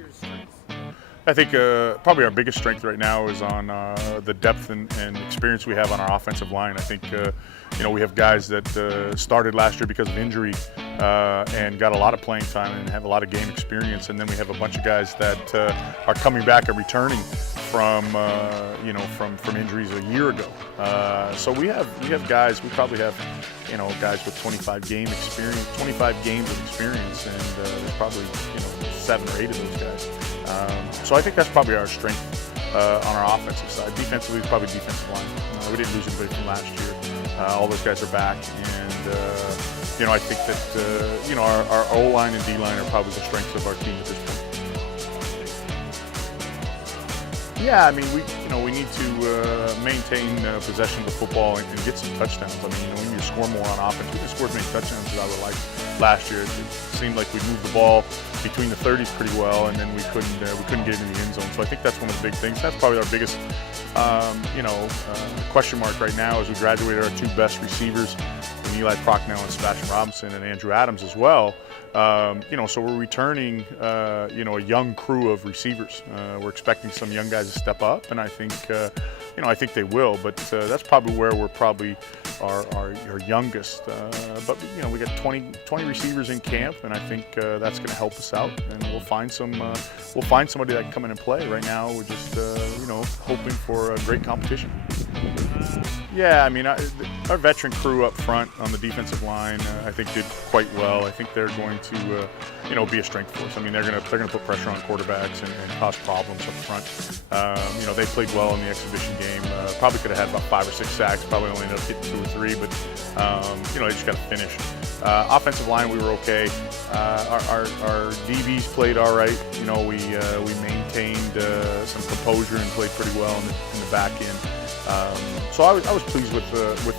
your strengths? I think probably our biggest strength right now is on the depth and experience we have on our offensive line. I think we have guys that started last year because of injury and got a lot of playing time and have a lot of game experience, and then we have a bunch of guys that are coming back and returning from from injuries a year ago. So we have guys. We probably have guys with 25 games of experience, and there's probably 7 or 8 of those guys. So I think that's probably our strength on our offensive side. Defensively, probably defensive line. We didn't lose anybody from last year. All those guys are back, and I think that our O-line and D-line are probably the strengths of our team at this point. Yeah, I mean we need to maintain possession of the football and get some touchdowns. I mean we need to score more on offense. We didn't score as many touchdowns as I would like last year. It seemed like we moved the ball between the 30s pretty well, and then we couldn't get it in the end zone. So I think that's one of the big things. That's probably our biggest question mark right now as we graduated our 2 best receivers, Eli Procknell and Sebastian Robinson and Andrew Adams as well. So we're returning, a young crew of receivers. We're expecting some young guys to step up, and I think, I think they will. But that's probably where we're probably our youngest. But we got 20 receivers in camp, and I think that's going to help us out. And we'll find somebody that can come in and play. Right now, we're just hoping for a great competition. Yeah, I mean, our veteran crew up front on the defensive line, I think did quite well. I think they're going to, be a strength for us. I mean, they're going to put pressure on quarterbacks and cause problems up front. They played well in the exhibition game. Probably could have had about 5 or 6 sacks. Probably only ended up getting 2 or 3, but they just got to finish. Offensive line, we were okay. Our DBs played all right. We maintained some composure and played pretty well in the back end. So I was pleased with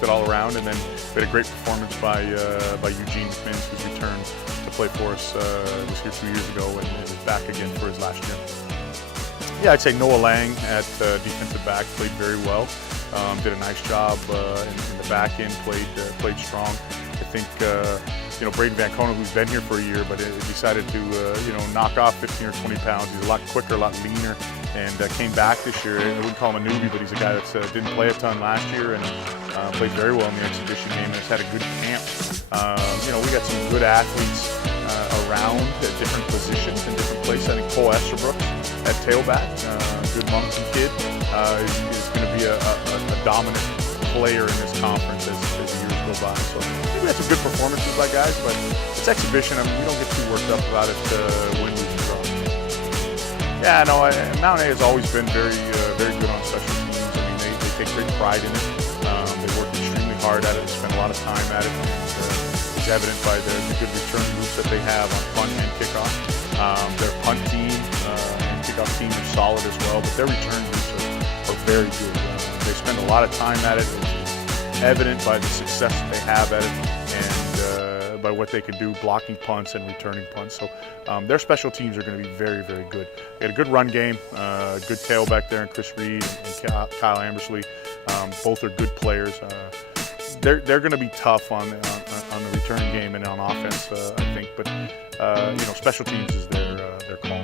it all around, and then we had a great performance by Eugene McMinn, who's returned to play for us. Was here 2 years ago and is back again for his last year. Yeah, I'd say Noah Lang at defensive back played very well. Did a nice job in the back end. Played strong. I think Braden Van Kona, who's been here for a year, but decided to knock off 15 or 20 pounds. He's a lot quicker, a lot leaner, and came back this year. I wouldn't call him a newbie, but he's a guy that didn't play a ton last year and played very well in the exhibition game and has had a good camp. We got some good athletes around at different positions in different places. I think Cole Estabrook at tailback, good Moncton kid, is going to be a dominant player in this conference as the years go by. So we had some good performances by guys, but it's exhibition. I mean, we don't get too worked up about it win, lose, or draw. Yeah, no, Mount A has always been very good on special teams. I mean, they take great pride in it. They work extremely hard at it. They spend a lot of time at it. It's evident by the good return groups that they have on punt and kickoff. Their punt team and kickoff team are solid as well, but their return groups are very good. They spend a lot of time at it. It's evident by the success that they have at it, and by what they can do blocking punts and returning punts. So their special teams are going to be very, very good. They had a good run game, good tailback there in Chris Reed and Kyle Ambersley. Both are good players. They're going to be tough on the return game and on offense, I think. But special teams is their call.